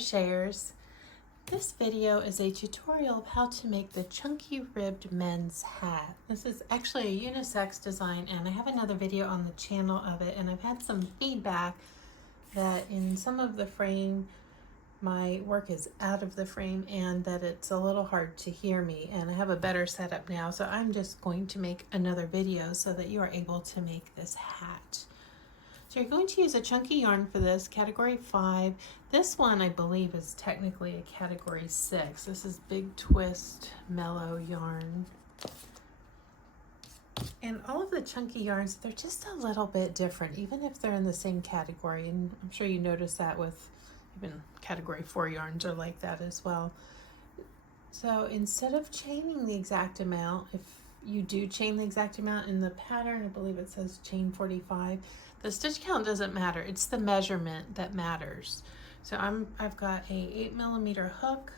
crocheters. This video is a tutorial of how to make the chunky ribbed men's hat. This is actually a unisex design, and I have another video on the channel of it, and I've had some feedback that in some of the frame my work is out of the frame and that it's a little hard to hear me, and I have a better setup now, so I'm just going to make another video so that you are able to make this hat. So you're going to use a chunky yarn for this, category 5. This one I believe is technically a category 6. This is Big Twist Mellow yarn. And all of the chunky yarns, they're just a little bit different, even if they're in the same category. And I'm sure you notice that with even category 4 yarns are like that as well. So instead of chaining the exact amount, if you do chain the exact amount in the pattern, I believe it says chain 45, the stitch count doesn't matter. It's the measurement that matters. So I've got a 8mm hook.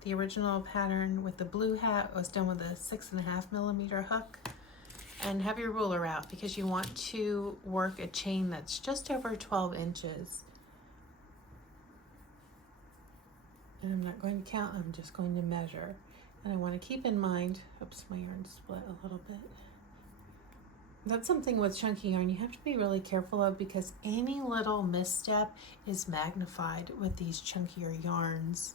The original pattern with the blue hat was done with a 6.5mm hook. And have your ruler out because you want to work a chain that's just over 12 inches. And I'm not going to count, I'm just going to measure. And I want to keep in mind, oops, my yarn split a little bit. That's something with chunky yarn you have to be really careful of, because any little misstep is magnified with these chunkier yarns.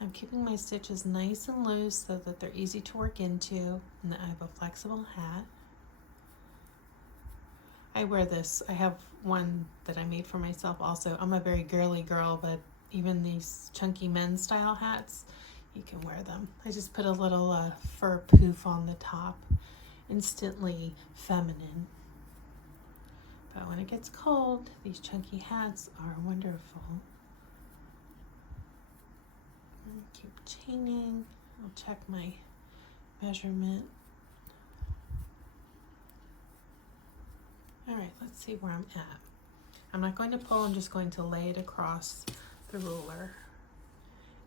I'm keeping my stitches nice and loose so that they're easy to work into and that I have a flexible hat. I wear this, I have one that I made for myself also. I'm a very girly girl, but even these chunky men's style hats, you can wear them. I just put a little fur poof on the top. Instantly feminine. But when it gets cold, these chunky hats are wonderful. Keep chaining. I'll check my measurement. All right, let's see where I'm at. I'm not going to pull, I'm just going to lay it across the ruler.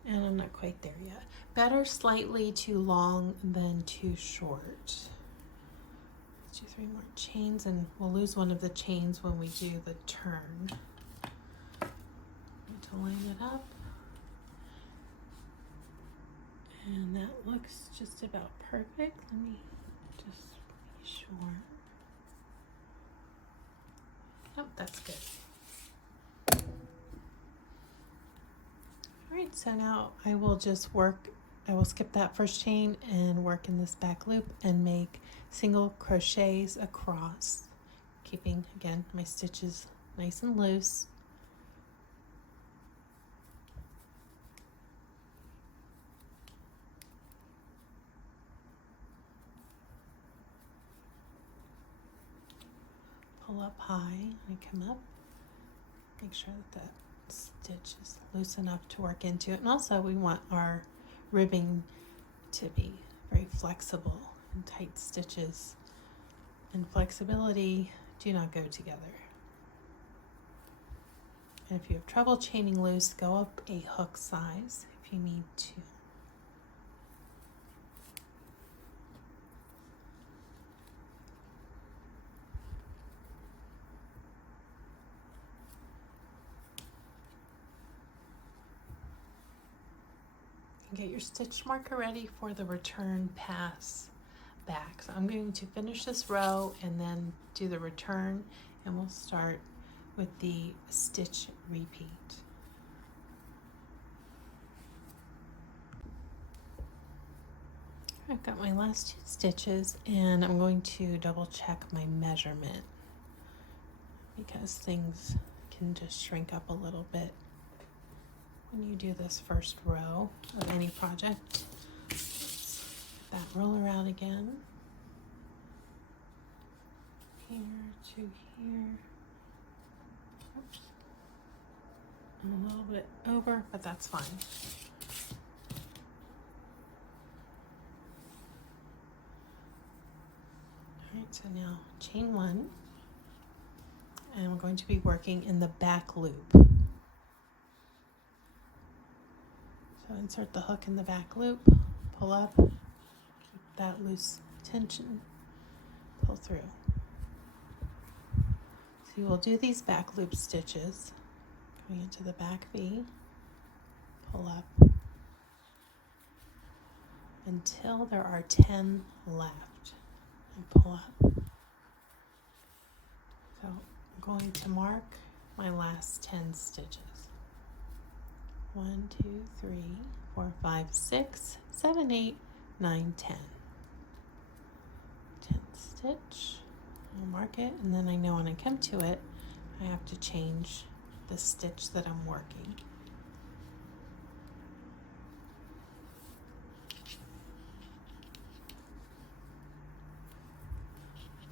And I'm not quite there yet. Better slightly too long than too short. 2-3 more chains, and we'll lose one of the chains when we do the turn. Need to line it up. And that looks just about perfect. Let me just be sure. Oh, that's good. All right, so now I will skip that first chain and work in this back loop and make single crochets across, keeping again my stitches nice and loose. Pull up high and come up. Make sure that that stitch is loose enough to work into it. And also we want our ribbing to be very flexible, and tight stitches and flexibility do not go together. And if you have trouble chaining loose, go up a hook size if you need to. Get your stitch marker ready for the return pass back. So I'm going to finish this row and then do the return, and we'll start with the stitch repeat. I've got my last 2 stitches, and I'm going to double check my measurement because things can just shrink up a little bit when you do this first row of any project. That roller out again. Here to here. Oops. I'm a little bit over, but that's fine. All right, so now chain 1, and we're going to be working in the back loop. So insert the hook in the back loop, pull up, keep that loose tension, pull through. So you will do these back loop stitches going into the back V, pull up until there are 10 left, and pull up. So I'm going to mark my last 10 stitches. 1, 2, 3, 4, 5, 6, 7, 8, 9, 10. 10th stitch. I'll mark it, and then I know when I come to it, I have to change the stitch that I'm working.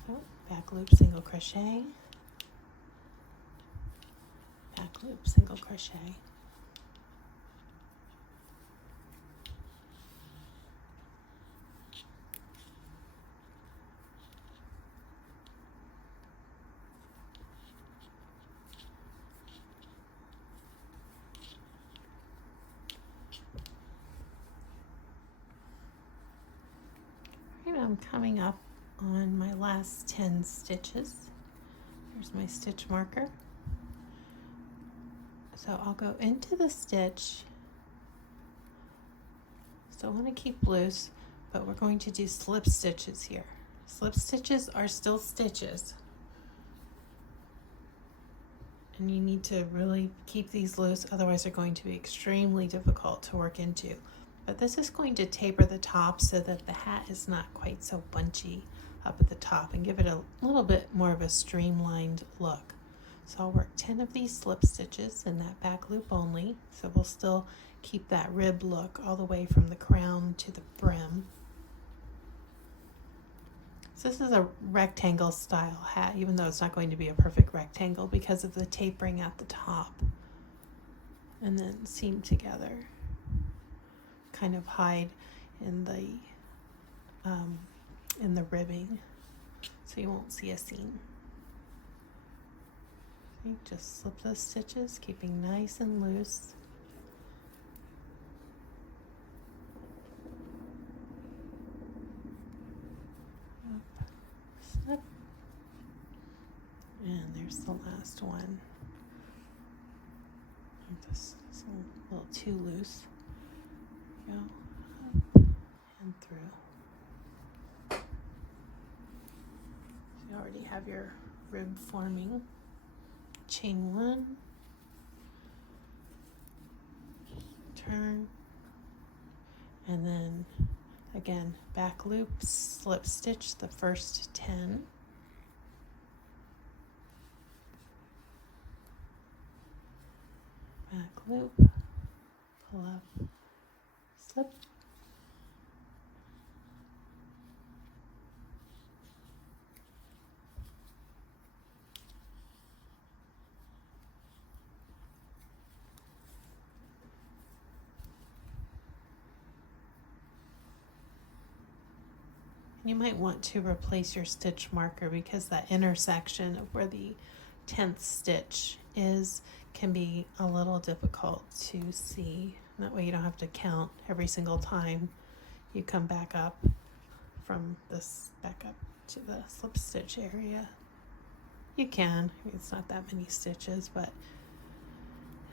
So, back loop, single crochet, back loop, single crochet. I'm coming up on my last 10 stitches. Here's my stitch marker. So I'll go into the stitch. Still want to keep loose, but we're going to do slip stitches here. Slip stitches are still stitches, and you need to really keep these loose, otherwise they're going to be extremely difficult to work into. But this is going to taper the top so that the hat is not quite so bunchy up at the top and give it a little bit more of a streamlined look. So I'll work 10 of these slip stitches in that back loop only, so we'll still keep that rib look all the way from the crown to the brim. So this is a rectangle style hat, even though it's not going to be a perfect rectangle because of the tapering at the top. And then seam together. Kind of hide in the ribbing, so you won't see a seam. Okay, just slip those stitches, keeping nice and loose. Up, slip, and there's the last one. This is a little too loose. Go up and through. You already have your rib forming. Chain 1, turn, and then again back loop, slip stitch the first 10. Back loop, pull up, slip, you might want to replace your stitch marker because that intersection of where the 10th stitch is can be a little difficult to see. That way you don't have to count every single time you come back up from this back up to the slip stitch area. You can, I mean, it's not that many stitches, but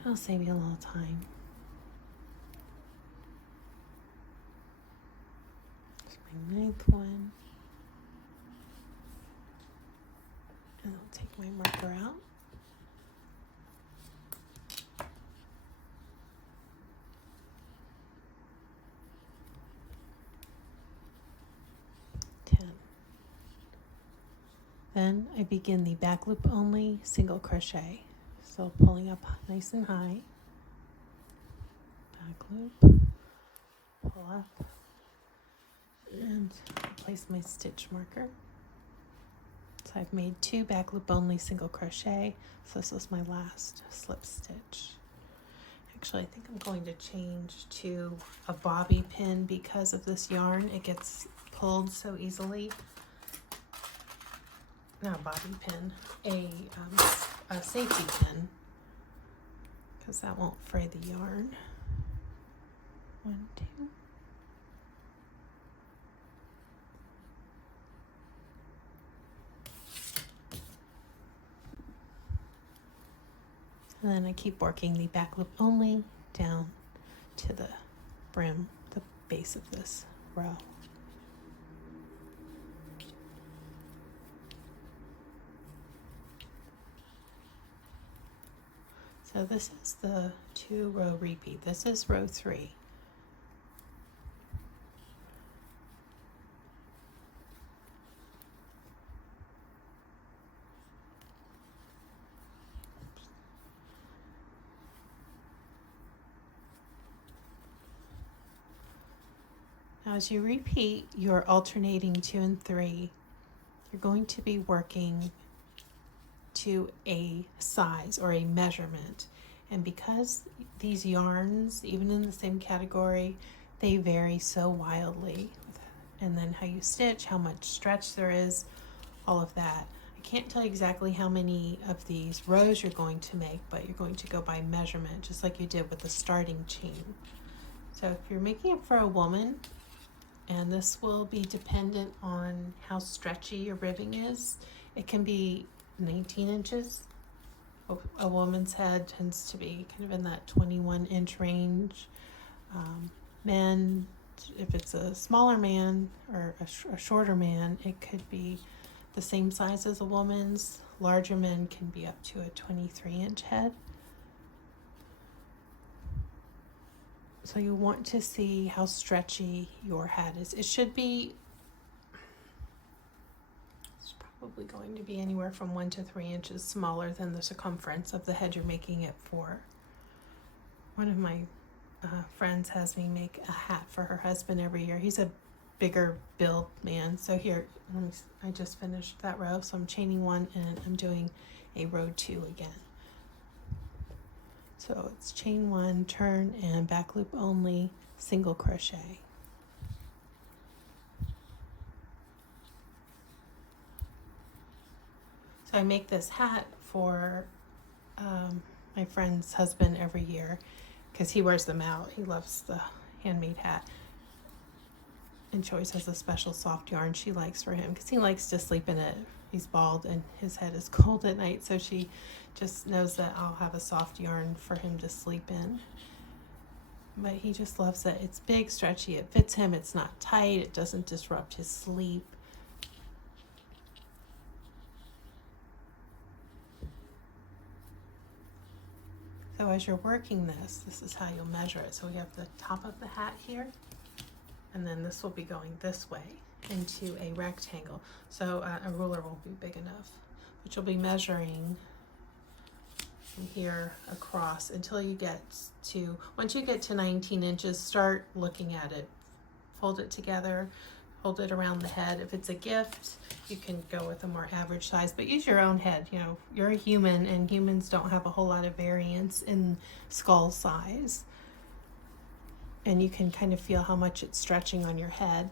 it'll save you a little time. My 9th one, and I'll take my marker out. Then I begin the back loop only single crochet. So pulling up nice and high, back loop, pull up, and place my stitch marker. So I've made 2 back loop only single crochet. So this is my last slip stitch. Actually, I think I'm going to change to a bobby pin because of this yarn. It gets pulled so easily. Not a bobby pin, a safety pin, because that won't fray the yarn. 1, 2. And then I keep working the back loop only down to the brim, the base of this row. So this is the 2-row repeat. This is row 3. Now as you repeat your alternating 2 and 3, you're going to be working to a size or a measurement. And because these yarns, even in the same category, they vary so wildly. And then how you stitch, how much stretch there is, all of that. I can't tell you exactly how many of these rows you're going to make, but you're going to go by measurement, just like you did with the starting chain. So if you're making it for a woman, and this will be dependent on how stretchy your ribbing is, it can be 19 inches. A woman's head tends to be kind of in that 21-inch range. Men, if it's a smaller man or a shorter man, it could be the same size as a woman's. Larger men can be up to a 23-inch head. So you want to see how stretchy your hat is. It should be, it's probably going to be anywhere from 1 to 3 inches smaller than the circumference of the head you're making it for. One of my friends has me make a hat for her husband every year. He's a bigger build man. So here, I just finished that row, so I'm chaining 1 and I'm doing a row 2 again. So it's chain 1, turn, and back loop only, single crochet. So I make this hat for my friend's husband every year because he wears them out. He loves the handmade hat. And she always has a special soft yarn she likes for him because he likes to sleep in it. He's bald and his head is cold at night, so she just knows that I'll have a soft yarn for him to sleep in. But he just loves it. It's big, stretchy, it fits him, it's not tight, it doesn't disrupt his sleep. So as you're working this is how you'll measure it. So we have the top of the hat here, and then this will be going this way into a rectangle. So a ruler won't be big enough, but you'll be measuring from here across until you get to, once you get to 19 inches, start looking at it. Fold it together, hold it around the head. If it's a gift, you can go with a more average size, but use your own head. You know, you're a human and humans don't have a whole lot of variance in skull size. And you can kind of feel how much it's stretching on your head.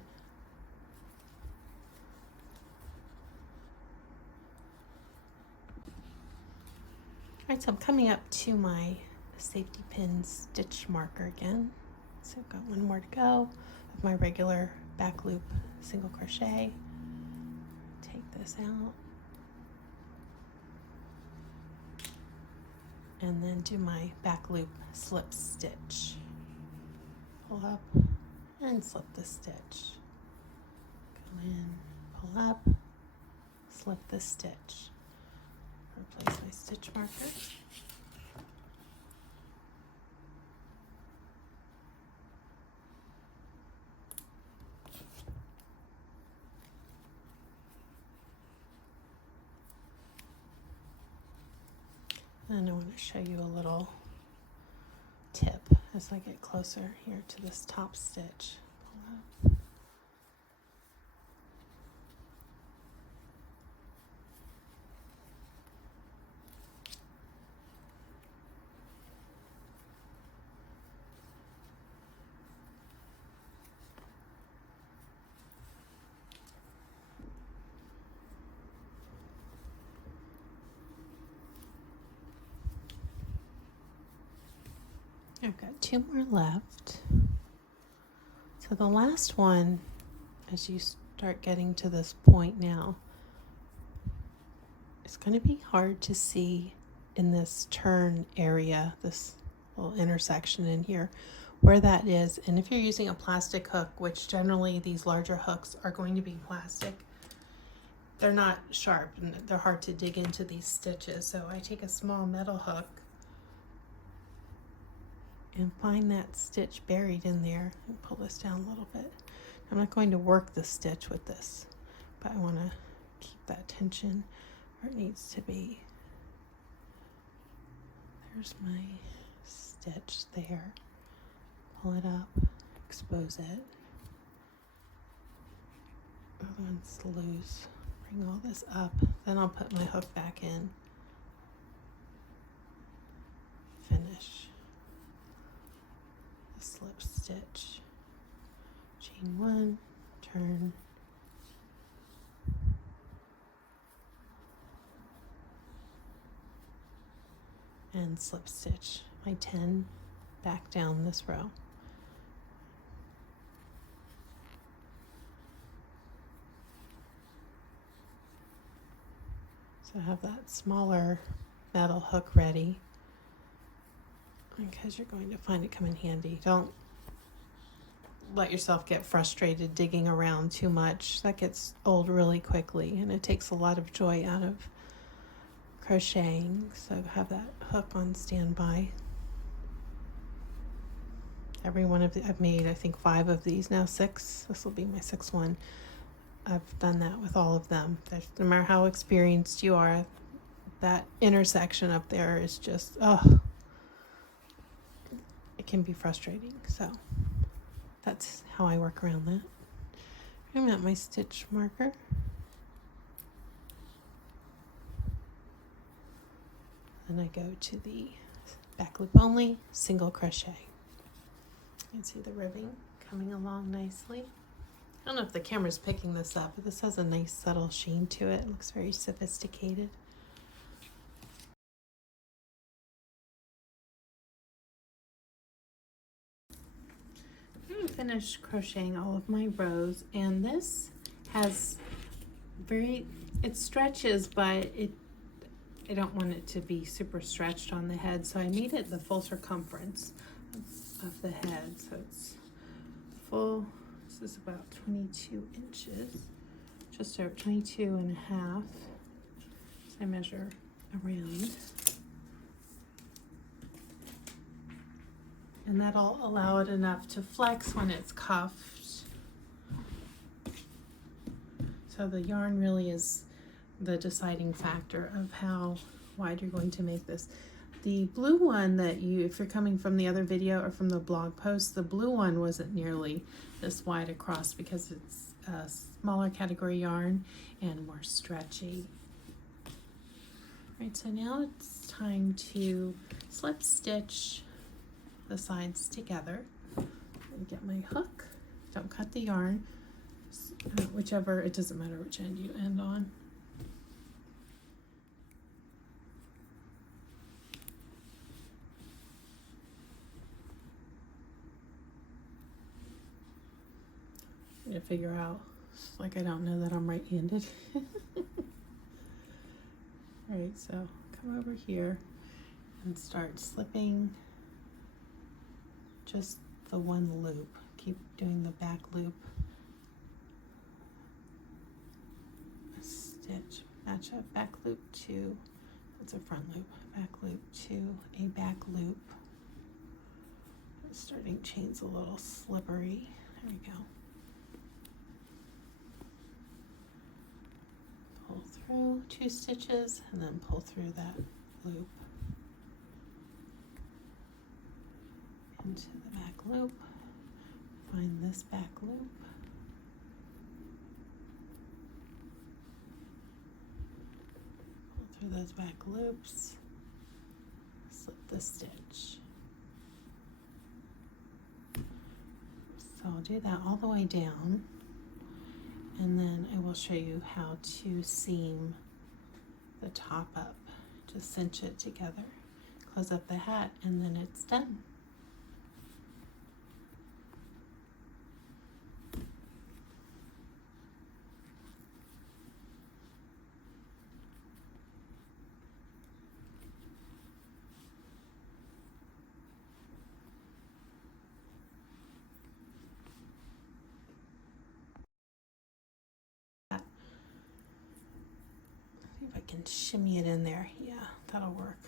All right, so I'm coming up to my safety pin stitch marker again. So I've got 1 more to go of my regular back loop single crochet. Take this out. And then do my back loop slip stitch. Pull up and slip the stitch. Go in, pull up, slip the stitch. Replace my stitch marker. And I want to show you a little tip as I get closer here to this top stitch. Pull up. I've got 2 more left. So the last one, as you start getting to this point now, it's going to be hard to see in this turn area, this little intersection in here, where that is. And if you're using a plastic hook, which generally these larger hooks are going to be plastic, they're not sharp and they're hard to dig into these stitches. So I take a small metal hook and find that stitch buried in there and pull this down a little bit. I'm not going to work the stitch with this, but I want to keep that tension where it needs to be. There's my stitch there. Pull it up, expose it. Other one's loose. Bring all this up. Then I'll put my hook back in. Finish. A slip stitch. Chain one, turn. And slip stitch my 10 back down this row. So I have that smaller metal hook ready because you're going to find it come in handy. Don't let yourself get frustrated digging around too much. That gets old really quickly and it takes a lot of joy out of crocheting. So have that hook on standby. Every one of the, I've made I think 5 of these now, 6. This will be my 6th one. I've done that with all of them. No matter how experienced you are, that intersection up there is just, oh, it can be frustrating. So that's how I work around that. I'm at my stitch marker. Then I go to the back loop only, single crochet. You can see the ribbing coming along nicely. I don't know if the camera's picking this up, but this has a nice subtle sheen to it. It looks very sophisticated. I'm finished crocheting all of my rows, and this has it stretches, but I don't want it to be super stretched on the head, so I made it the full circumference of the head. So it's full. This is about 22 inches, just over 22 and a half. So I measure around. And that'll allow it enough to flex when it's cuffed. So the yarn really is the deciding factor of how wide you're going to make this. The blue one that if you're coming from the other video or from the blog post, the blue one wasn't nearly this wide across because it's a smaller category yarn and more stretchy. Right, so now it's time to slip stitch the sides together. Get my hook, don't cut the yarn, whichever, it doesn't matter which end you end on. To figure out, like, I don't know that I'm right-handed. Alright, so come over here and start slipping just the one loop. Keep doing the back loop. A stitch, match up back loop to, that's a front loop, back loop to a back loop. Starting chain's a little slippery. There we go. Pull through 2 stitches and then pull through that loop into the back loop. Find this back loop. Pull through those back loops. Slip the stitch. So I'll do that all the way down. And then I will show you how to seam the top up. Just cinch it together, close up the hat, and then it's done. and shimmy it in there. Yeah, that'll work.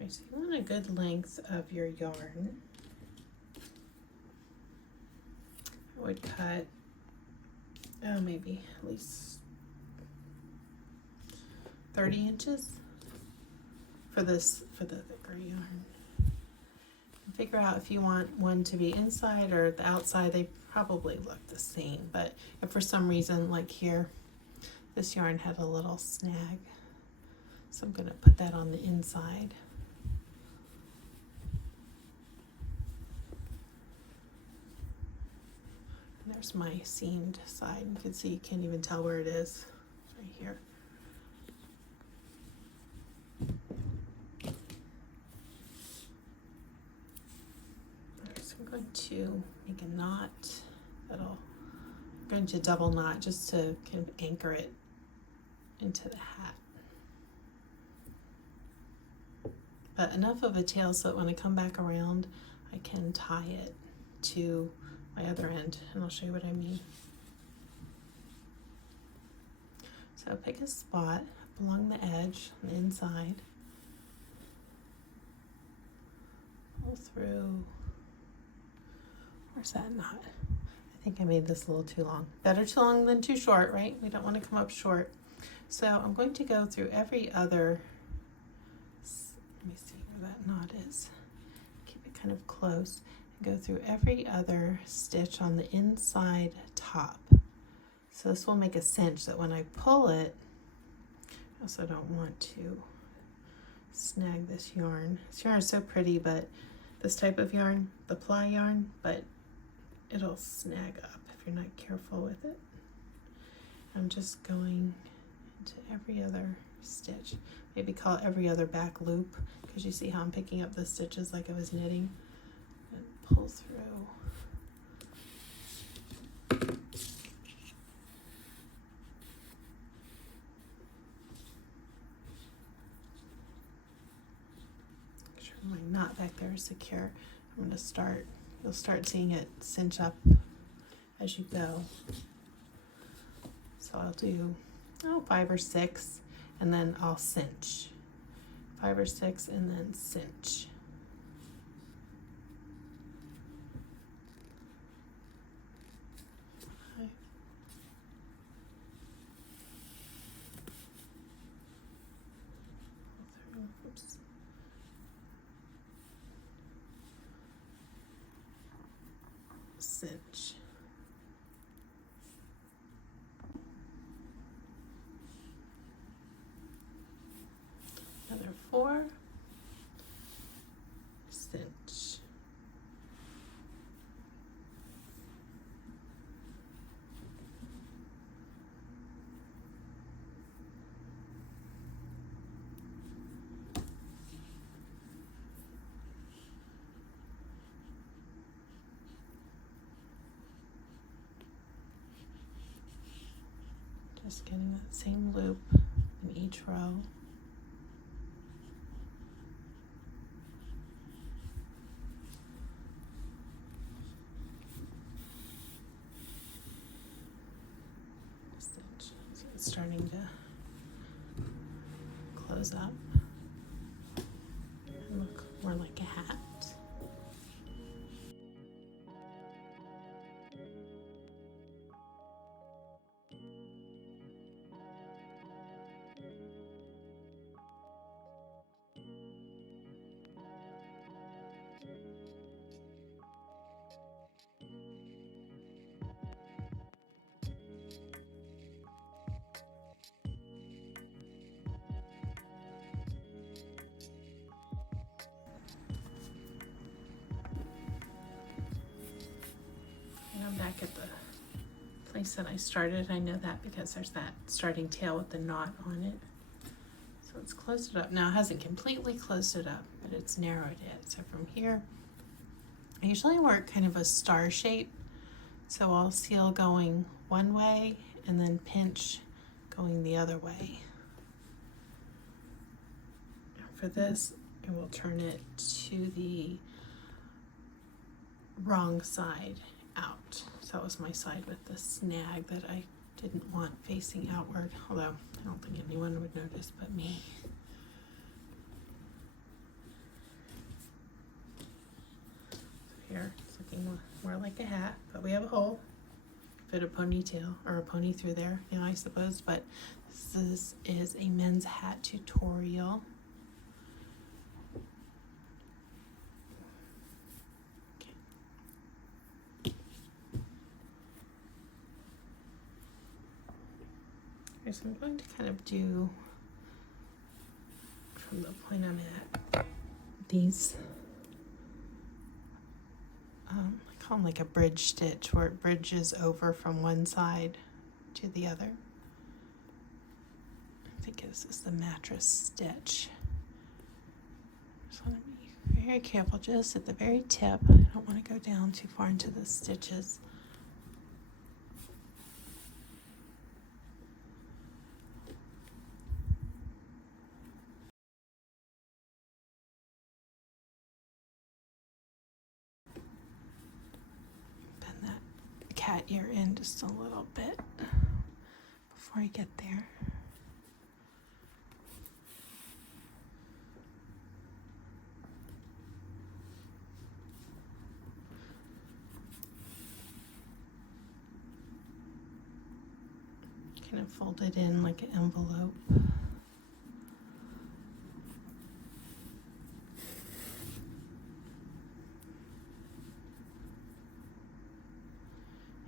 Okay, so you want a good length of your yarn. I would cut, oh, maybe at least 30 inches for this, for the thicker yarn. Figure out if you want one to be inside or the outside. They probably look the same, but if for some reason, like here, this yarn had a little snag, so I'm going to put that on the inside. And there's my seamed side. You can see, you can't even tell where it is, right here. I'm going to make a knot that'll, I'm going to double knot just to kind of anchor it into the hat. But enough of a tail so that when I come back around, I can tie it to my other end, and I'll show you what I mean. So pick a spot along the edge, on the inside, pull through. Where's that knot? I think I made this a little too long. Better too long than too short, right? We don't want to come up short. So I'm going to go through every other, let me see where that knot is. Keep it kind of close. And go through every other stitch on the inside top. So this will make a cinch that when I pull it, I also don't want to snag this yarn. This yarn is so pretty, but this type of yarn, the ply yarn, but it'll snag up if you're not careful with it. I'm just going into every other stitch. Maybe call it every other back loop, because you see how I'm picking up the stitches like I was knitting, and pull through. Make sure my knot back there is secure. I'm going to start, you'll start seeing it cinch up as you go. So I'll do 5 or 6, and then I'll cinch. 5 or 6 and then cinch. Oops. Cinch. Another 4, cinch. Just getting that same loop in each row. Cinch. So it's starting to close up and look more like a hat. I'm back at the place that I started. I know that because there's that starting tail with the knot on it. So it's closed it up. Now it hasn't completely closed it up, but it's narrowed it. So from here, I usually work kind of a star shape. So I'll seal going one way and then pinch going the other way. For this, I will turn it to the wrong side out. So that was my side with the snag that I didn't want facing outward, although I don't think anyone would notice but me. So here, it's looking more like a hat, but we have a hole. Fit a ponytail or a pony through there, you know, I suppose, but this is a men's hat tutorial. So I'm going to kind of do, from the point I'm at, these, I call them like a bridge stitch, where it bridges over from one side to the other. I think this is the mattress stitch. Just want to be very careful, just at the very tip. I don't want to go down too far into the stitches. Cat ear in just a little bit before I get there. Kind of fold it in like an envelope.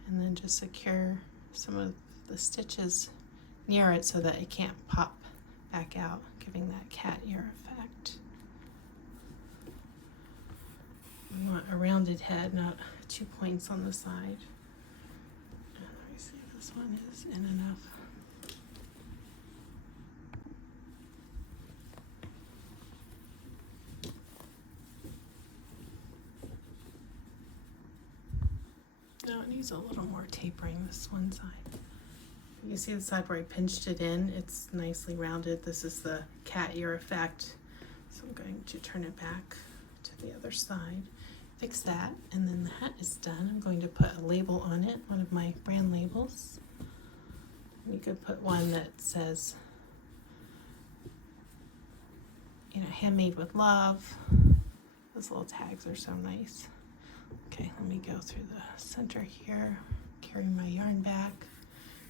And then just secure some of the stitches near it so that it can't pop back out, giving that cat ear effect. We want a rounded head, not 2 points on the side. Let me see if this one is in enough. No, it needs a little more tapering, this one side. You can see the side where I pinched it in, it's nicely rounded. This is the cat ear effect. So I'm going to turn it back to the other side, fix that, and then the hat is done. I'm going to put a label on it, one of my brand labels. You could put one that says, you know, handmade with love. Those little tags are so nice. Okay, let me go through the center here, carry my yarn back.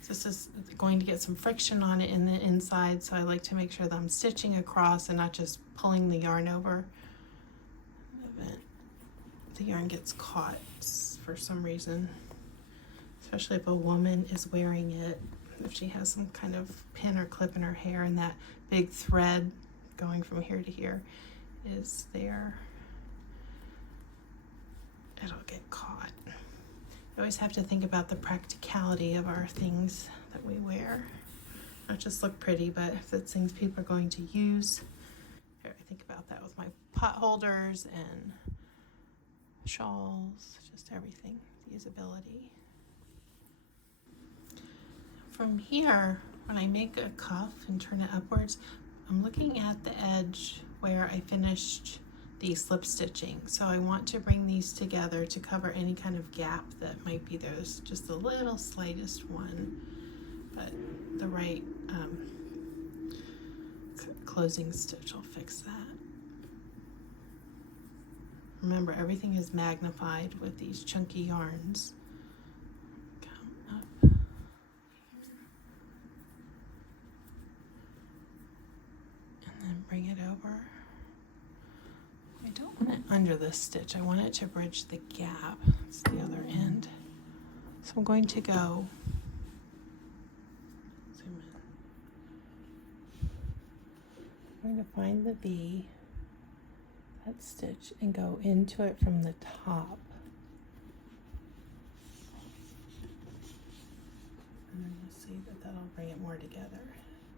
So this is going to get some friction on it in the inside, so I like to make sure that I'm stitching across and not just pulling the yarn over. The yarn gets caught for some reason, especially if a woman is wearing it, if she has some kind of pin or clip in her hair and that big thread going from here to here is there. It'll get caught. You always have to think about the practicality of our things that we wear. Not just look pretty, but if it's things people are going to use. Here, I think about that with my pot holders and shawls, just everything, the usability. From here, when I make a cuff and turn it upwards, I'm looking at the edge where I finished the slip stitching. So I want to bring these together to cover any kind of gap that might be there. There's just the little slightest one, but the right closing stitch will fix that. Remember, everything is magnified with these chunky yarns. Come up here. And then bring it over. I don't want it under this stitch. I want it to bridge the gap. It's the other end. So I'm going to go, zoom in. I'm going to find the V, that stitch, and go into it from the top. And then you'll see that that'll bring it more together.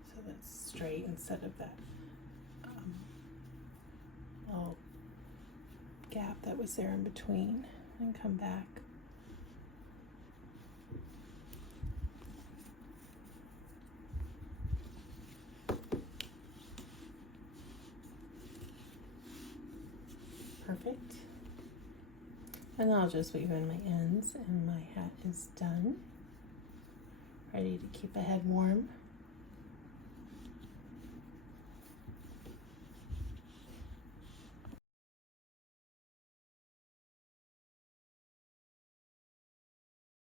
So that's straight instead of that little gap that was there in between, and come back. Perfect. And I'll just weave in my ends and my hat is done. ready to keep a head warm.